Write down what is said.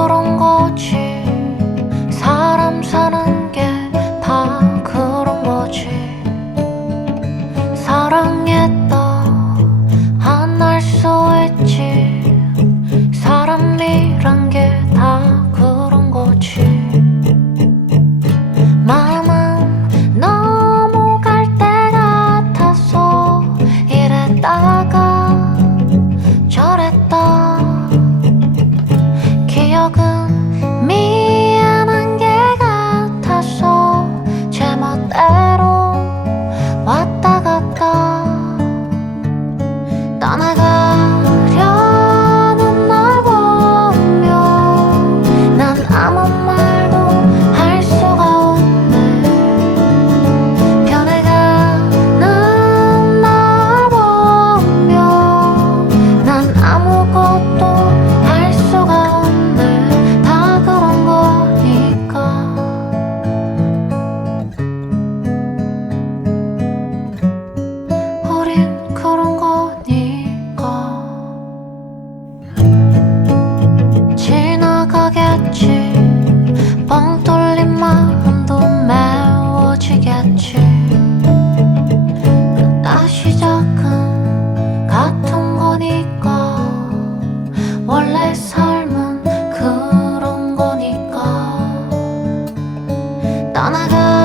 그런 거지 사람 사는 게 다. 내 삶은 그런 거니까. 떠나가